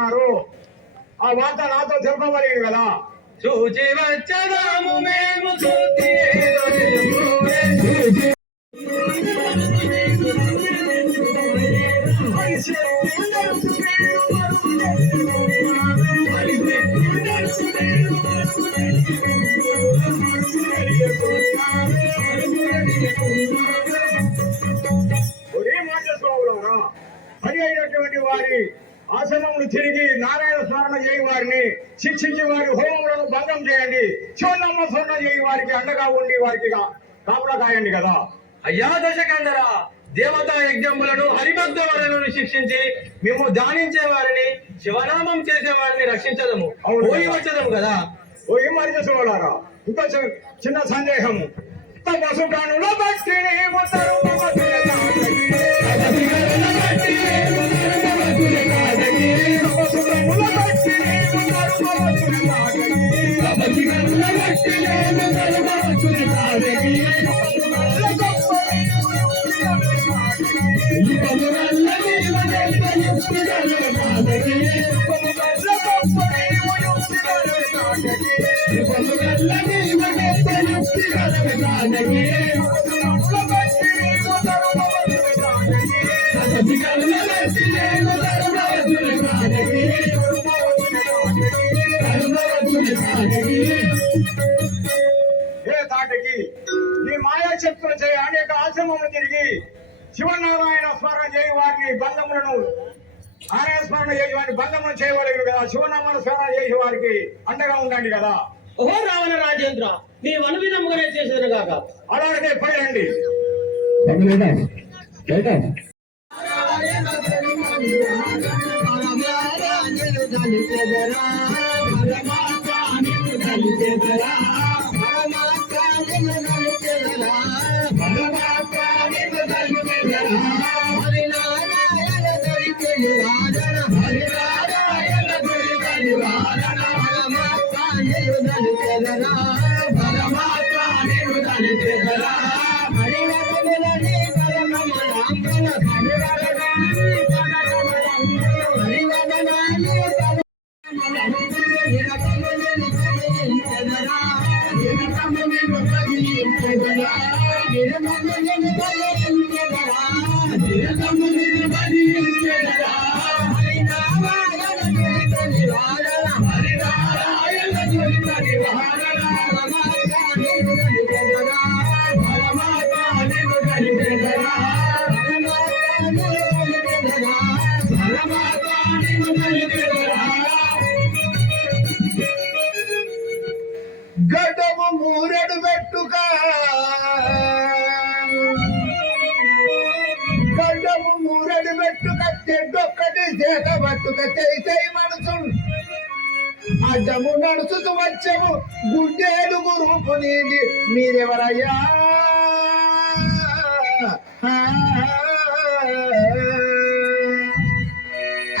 ధ్యానించుతున్నారు ఆ వార్త నాతో చెప్పబడింది కదా. చూచి వచ్చదాము మేము చూచి చేయి వారికి అండగా ఉండి వారికి కాపులా కాయండి కదా. అయ్యా దశకందర దేవతా యజ్ఞములను హరిభక్తులను శిక్షించి మేము ధ్యానించే వారిని శివనామం చేసే వారిని రక్షించదము. పోయి వచ్చదము కదా. ఓ ఏం మాంజస్వాములారా ఇంకా చిన్న సందేహము. నీవు బంధములను నారాయణ స్మరణ చేసి వారిని బంధములు చేయవలేదు కదా. శివనామాన స్మరణ చేసి వారికి అండగా ఉండండి కదా. ఓహో రావణ రాజేంద్ర నీ అనువిధముగానే చేసేది కాక అలాగే పోయండి Thank you. పట్టుక చేయి చేయి మనసు అడ్డము నడుచుతూ వచ్చము. గుడ్డేడుగు రూపు నీది మీరెవరయ్యా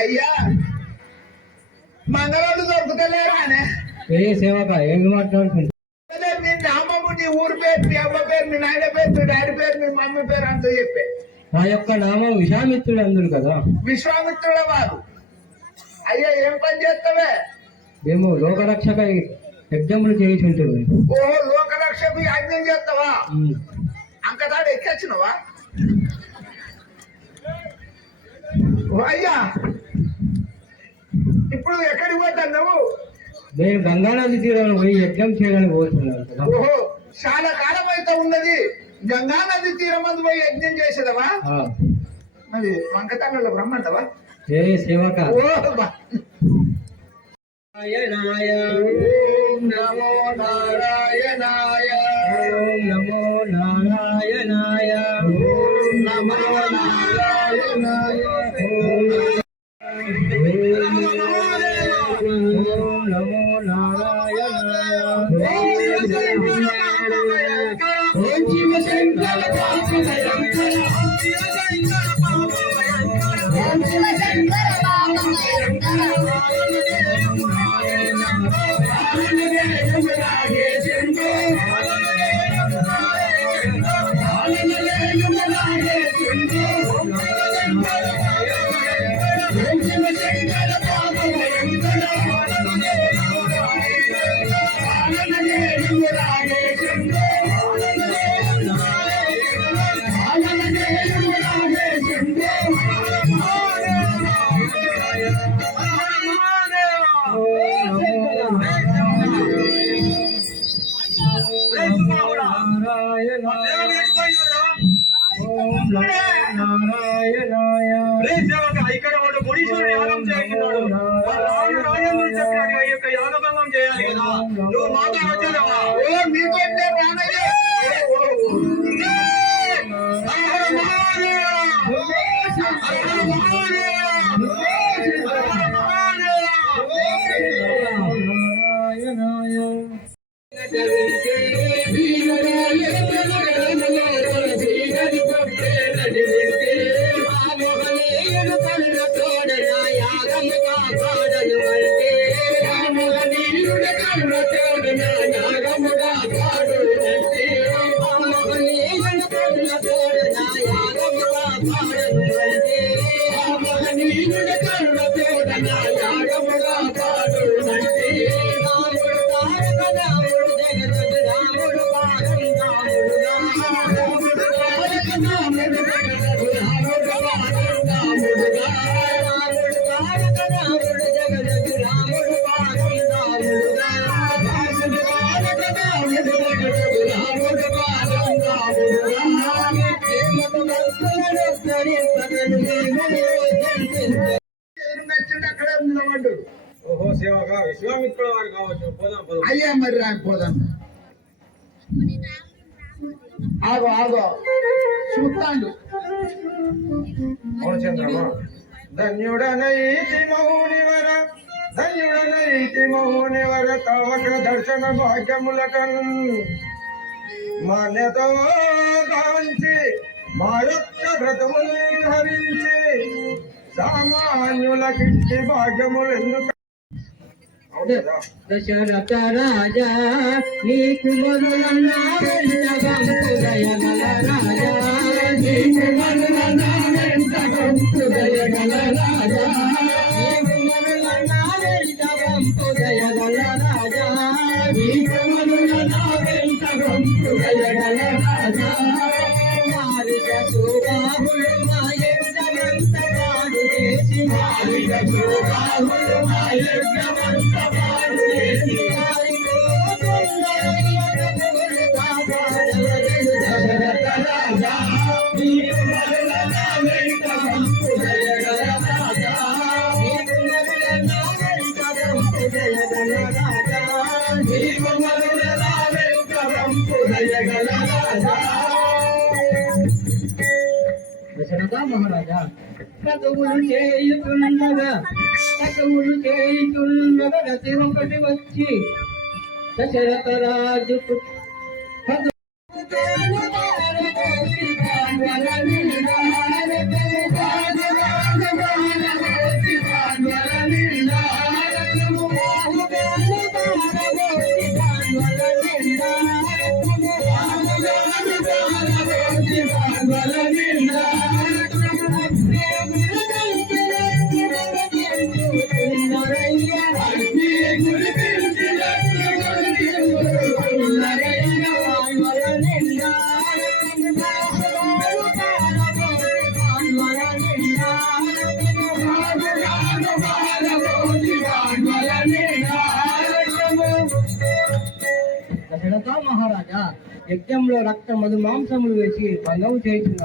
అయ్యా మంగళవాడు దొరుకుతలేరా అనే ఏ సేవక ఏం మీ నామము నీ ఊరి పేరు మీ అమ్మ పేరు మీ నాయన పేరు మీ డాడీ పేరు మీ మమ్మీ పేరు అంతా చెప్పే. నా యొక్క నామం విషామిత్రుడు అందుడు కదా. విశ్వామిత్రుల వారు. అయ్యా ఏం పని చేస్తావే? మేము లోకరక్షక యజ్ఞములు చేయించుంటుంది ఓహో లోకరక్షకు యజ్ఞం చేస్తావా? అంకదాడు ఎక్కొచ్చినవా ఓ అయ్యా ఇప్పుడు ఎక్కడికి పోతావు నువ్వు? నేను గంగానది తీరంలో పోయి యజ్ఞం చేయడానికి పోతున్నాను ఓహో చాలా కాలం అయితే ఉన్నది. గంగా నది తీరం మంది పోయి యజ్ఞం చేసేదవా. మరి వంకతాళ్ళలో బ్రహ్మంటవా ఏ సేవక. నారాయణాయ నమో నారాయణాయ. నమో నారాయణాయ. నమో నారాయణాయ. ఓం నచ్చింది అక్కడే నిలబడ్డు ఓహో సేవక విశ్వామిత్రుల వారు కావచ్చు. పోదాం పోదాం. అయ్యా మరి రాకపోదాం ఆగో ఆగో. చూస్తాండు. చంద్రమా ధన్యుడనైతి మౌనివర ధన్యుడనైతి మౌనివర తవక దర్శన భాగ్యములకన్. మాన్యతో గాంచి మా యొక్క వ్రతములు ధరించి సామాన్యులకిట్టి భాగ్యములు ఎందుకు దశరథ రాజా నీ కుమరులన్నా రాజా నీ కుమరులన్నా రాజా. దశరథ మహారాజా కథవులు చేయుతుండగా కథవులు ఒకటి వచ్చి దశరథ రాజు దశరథ మహారాజా యజ్ఞంలో రక్త మధు మాంసములు వేసి భంగం చేస్తున్నారు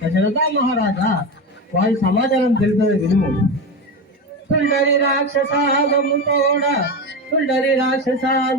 దశరథ మహారాజా వారి సమాచారం తెలుపేది విలువ పుండరి రాక్షసాగము తోడ పుండరి రాక్షసాగ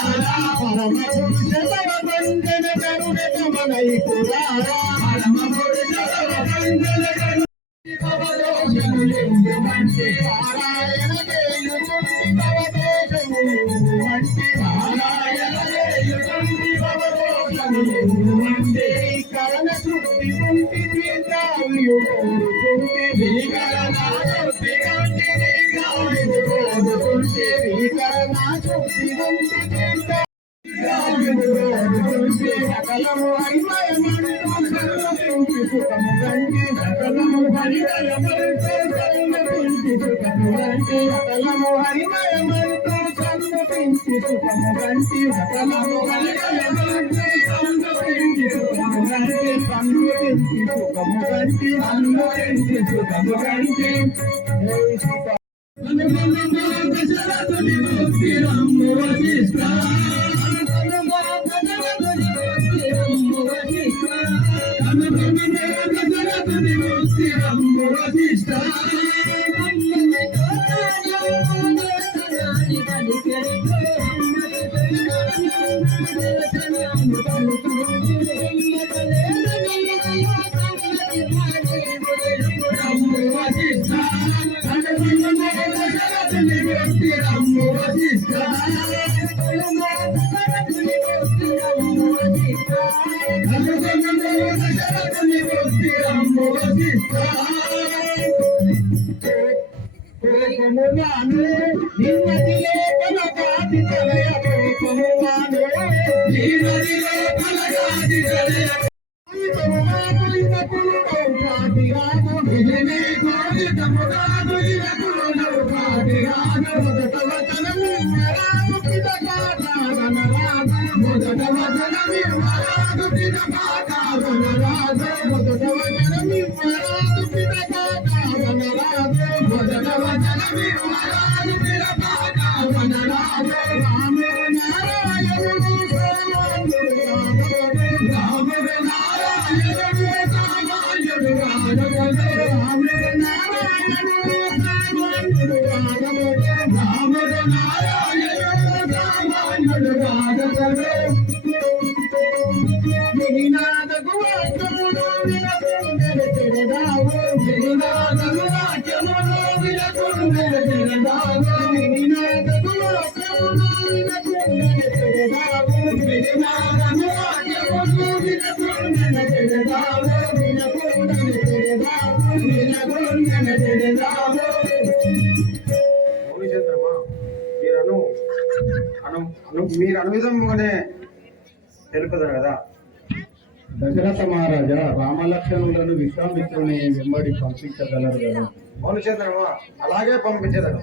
పరమ కరుణ కరుణ కరుణ కరుణ చూసి సకలము అన్వయమంటూ సుఖము కంటే సకలము పరిమయమంటూ చల్లు పెంచి సుఖము కంటే సకలము హరిమయమంటూ చల్లు పెంచి సుఖము కంటే సకలము హరిమయమంటూ చల్లు పెంచి సుఖము కంటే చల్లు పెంచి సుఖము కంటే అల్లు పెంచి సుఖము కంటే శ్రీరామ్ వశిష్ఠ భవిష్యత్తమ్మా అను అను మీరు అనువిధముగానే తెలుపుతారు కదా? దశరథ మహారాజా రామలక్ష్మణులను విశ్వామిత్రుని వెంబడి పంపించగలరు కదా? అలాగే పంపించేదాను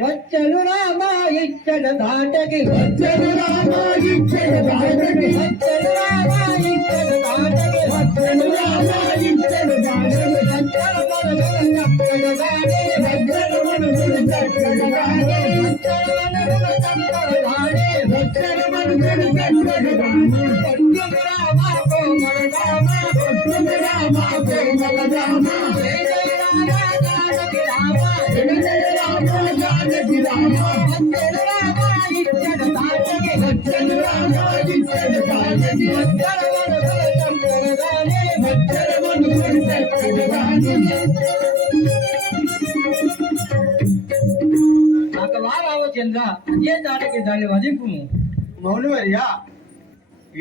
వచ్చను రామా ఇచ్చడ దాటకి వచ్చను రామా ఇచ్చడ దాటకి వచ్చను రామా దాడే నాకవా రామచంద్ర అదే దాటకి దాన్ని వధింపుము మౌనవర్యా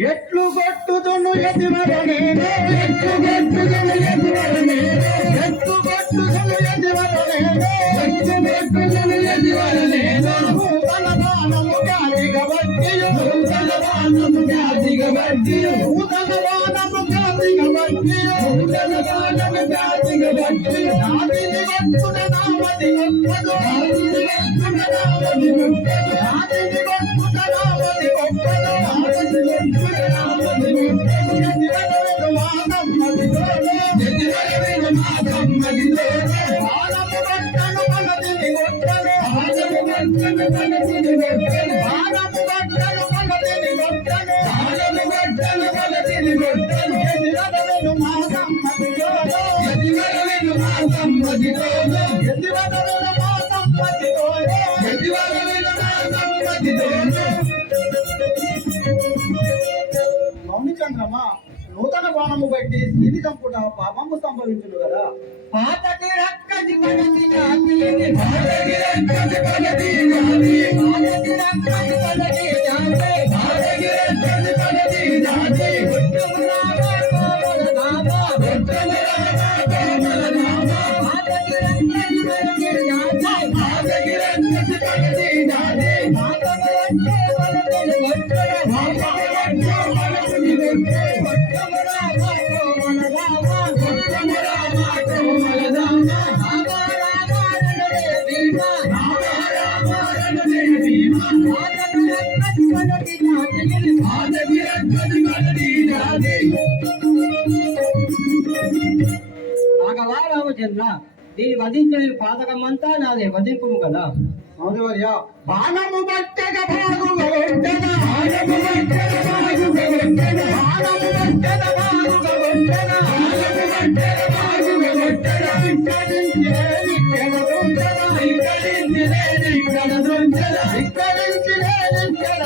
ఎట్లు కొట్టుతును ఎదివరనేనే ఎట్లు కొట్టుతును ఎదివరనేనే ఎట్లు కొట్టుతును ఎదివరనేనే ఎట్లు కొట్టుతును ఎదివరనేనే తన బాణము గాదిగ వడ్డియు తన బాణము వడ్డియు వడ్డియు వడ్డియు నాదిని నామది ఒప్పదు. నాదిని కొట్టున నామది ఒప్పదు. నాదిని నామది నాదిని కొట్టున పాపము బట్టి స్థితి చంపుట పాపము సంభవించును కదా. పాతకి రక్క దిపగతి నాగవా రామచంద్ర దీన్ని వధించలేని పాతకమంతా నాదే వధింపు కదా. అవునవర్య బాణము ఇక్కడ దొంగల ఇక్కడించే ఇక్కడ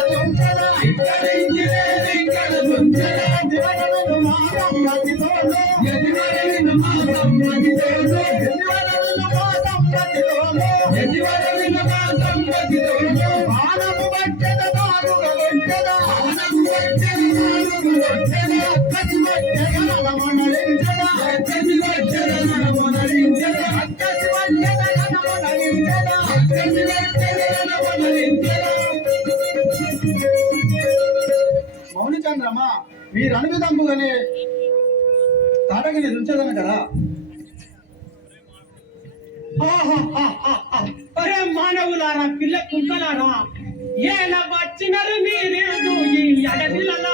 మౌనిచంద్రమా మీరు అనుమతింపుగానే తాటగిరి ఉంచదన కదా అరే మానవులారా పిల్ల కుంకలారా ఏలా వచ్చినారు మీరేదో ఈ అడవిలలో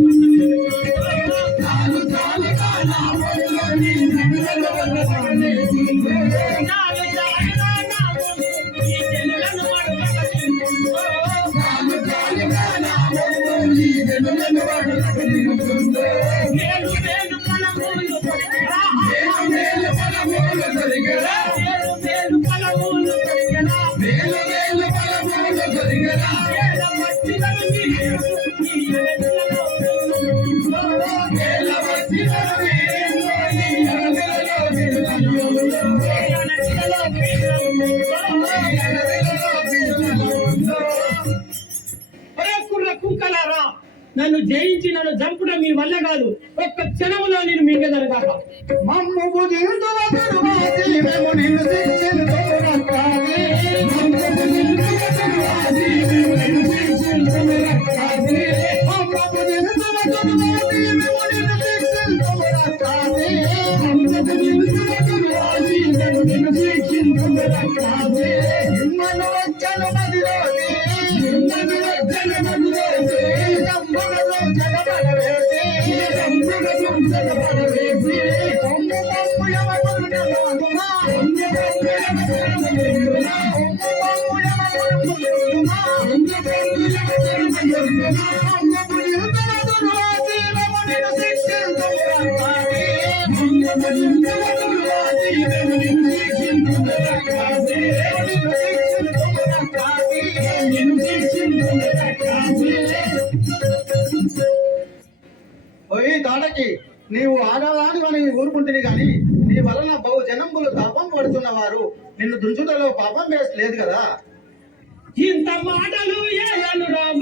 జయించి నన్ను చంపడం మీ వల్ల కాదు. ఒక్క క్షణంలో నేను మీకు జరగాక మమ్ము ఉన్నది కానీ నీ వలన బహు జనంబులు పాపం పడుతున్నవారు. నిన్ను దుంచుటలో పాపం లేదు కదా? ఇంత మాటలు ఏ రామ